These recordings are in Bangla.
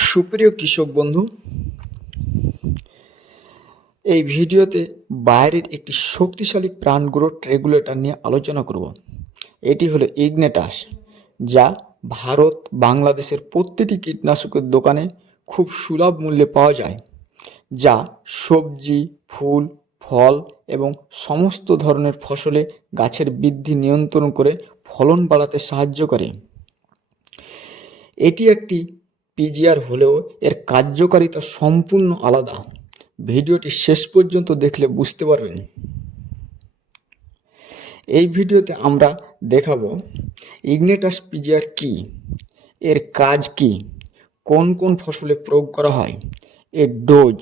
সুপ্রিয় কৃষক বন্ধু, এই ভিডিওতে বাইরের একটি শক্তিশালী প্লান্ট গ্রোথ রেগুলেটর নিয়ে আলোচনা করব। এটি হলো ইগনেটাস, যা ভারত বাংলাদেশের প্রতিটি কীটনাশকের দোকানে খুব সুলভ মূল্যে পাওয়া যায়, যা সবজি, ফুল, ফল এবং সমস্ত ধরনের ফসলে গাছের বৃদ্ধি নিয়ন্ত্রণ করে ফলন বাড়াতে সাহায্য করে। এটি একটি পিজিআর হলেও এর কার্যকারিতা সম্পূর্ণ আলাদা। ভিডিওটি শেষ পর্যন্ত দেখলে বুঝতে পারবেন। এই ভিডিওতে আমরা দেখাবো ইগনেটাস পিজিআর কী, এর কাজ কী, কোন কোন ফসলে প্রয়োগ করা হয়, এর ডোজ,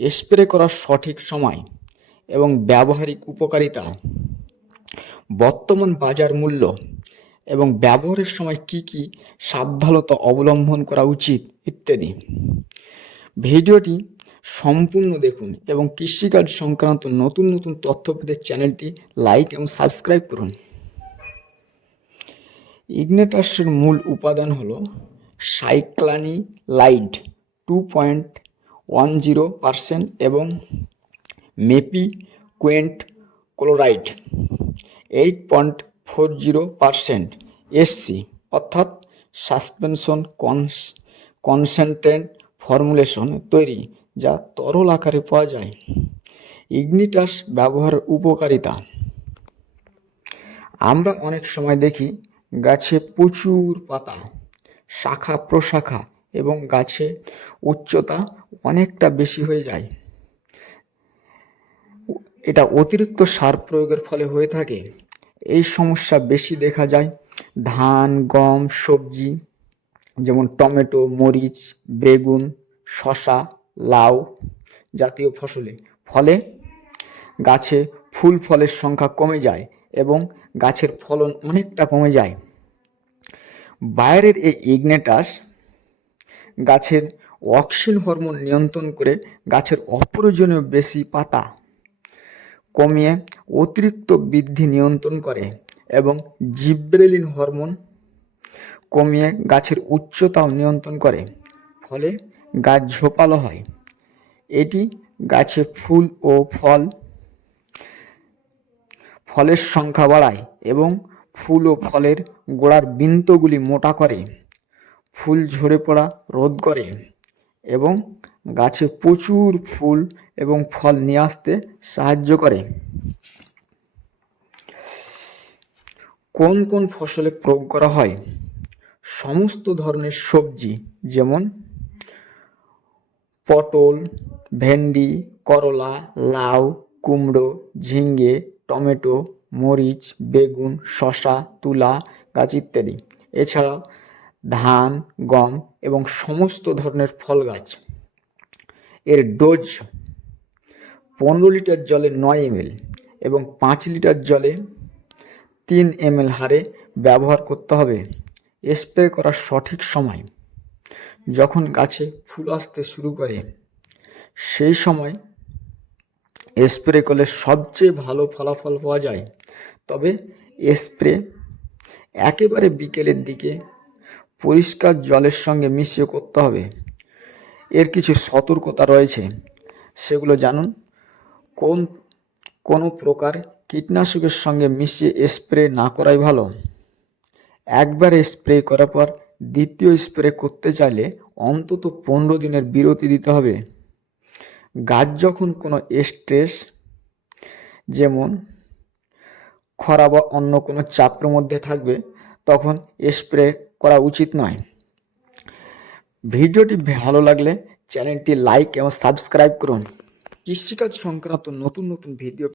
স্প্রে করার সঠিক সময় এবং ব্যবহারিক উপকারিতা, বর্তমান বাজার মূল্য এবং ব্যবহারের সময় কি কি সাবধানতা অবলম্বন করা উচিত ইত্যাদি। ভিডিওটি সম্পূর্ণ দেখুন এবং কৃষিকাজ সংক্রান্ত নতুন নতুন তথ্য পেতে চ্যানেলটি লাইক এবং সাবস্ক্রাইব করুন। ইগনেটাসের মূল উপাদান হলো সাইক্লানিলাইড 2.10% এবং মেপিকুয়েন্ট ক্লোরাইড 8.40% এসসি, অর্থাৎ সাসপেনশন কনসেন্ট্রেট ফর্মুলেশন তৈরি, যা তরল আকারে পাওয়া যায়। ইগনিটাস ব্যবহারের উপকারিতা। আমরা অনেক সময় দেখি গাছে প্রচুর পাতা, শাখা প্রশাখা এবং গাছে উচ্চতা অনেকটা বেশি হয়ে যায়। এটা অতিরিক্ত সার প্রয়োগের ফলে হয়ে থাকে। এই সমস্যা বেশি দেখা যায় ধান, গম, সবজি যেমন টমেটো, মরিচ, বেগুন, শসা, লাউ জাতীয় ফসলে। ফলে গাছে ফুল ফলের সংখ্যা কমে যায় এবং গাছের ফলন অনেকটা কমে যায়। বাইরের এই ইগনেটাস গাছের অক্সিন হরমোন নিয়ন্ত্রণ করে গাছের অপ্রয়োজনীয় বেশি পাতা কমিয়ে অতিরিক্ত বৃদ্ধি নিয়ন্ত্রণ করে এবং জিব্রেলিন হরমোন কমিয়ে গাছের উচ্চতাও নিয়ন্ত্রণ করে, ফলে গাছ ঝোপালো হয়। এটি গাছে ফুল ও ফলের সংখ্যা বাড়ায় এবং ফুল ও ফলের গোড়ার বৃন্তগুলি মোটা করে, ফুল ঝরে পড়া রোধ করে এবং গাছে প্রচুর ফুল এবং ফল নিয়ে আসতে সাহায্য করে। কোন কোন ফসলে প্রয়োগ করা হয়? সমস্ত ধরনের সবজি যেমন পটল, ভেন্ডি, করলা, লাউ, কুমড়ো, ঝিঙ্গে, টমেটো, মরিচ, বেগুন, শসা, তুলা গাছ ইত্যাদি। এছাড়াও ধান, গম এবং সমস্ত ধরনের ফল গাছ। এর ডোজ 15 লিটার জলে 9 ml এবং 5 লিটার জলে 3 ml হারে ব্যবহার করতে হবে। স্প্রে করার সঠিক সময় যখন গাছে ফুল আসতে শুরু করে, সেই সময় স্প্রে করলে সবচেয়ে ভালো ফলাফল পাওয়া যায়। তবে স্প্রে একেবারে বিকেলের দিকে পরিষ্কার জলের সঙ্গে মিশিয়ে করতে হবে। এর কিছু সতর্কতা রয়েছে, সেগুলো জানুন। কোনো প্রকার কীটনাশকের সঙ্গে মিশিয়ে স্প্রে না করাই ভালো। একবার স্প্রে করার পর দ্বিতীয় স্প্রে করতে চাইলে অন্তত 15 দিনের বিরতি দিতে হবে। গাছ যখন কোনো স্ট্রেস যেমন খরা বা অন্য কোনো চাপের মধ্যে থাকবে, তখন স্প্রে করা উচিত নয়। ভিডিওটি ভালো লাগলে চ্যানেলটি লাইক এবং সাবস্ক্রাইব করুন। কৃষিকাজ সংক্রান্ত নতুন নতুন ভিডিও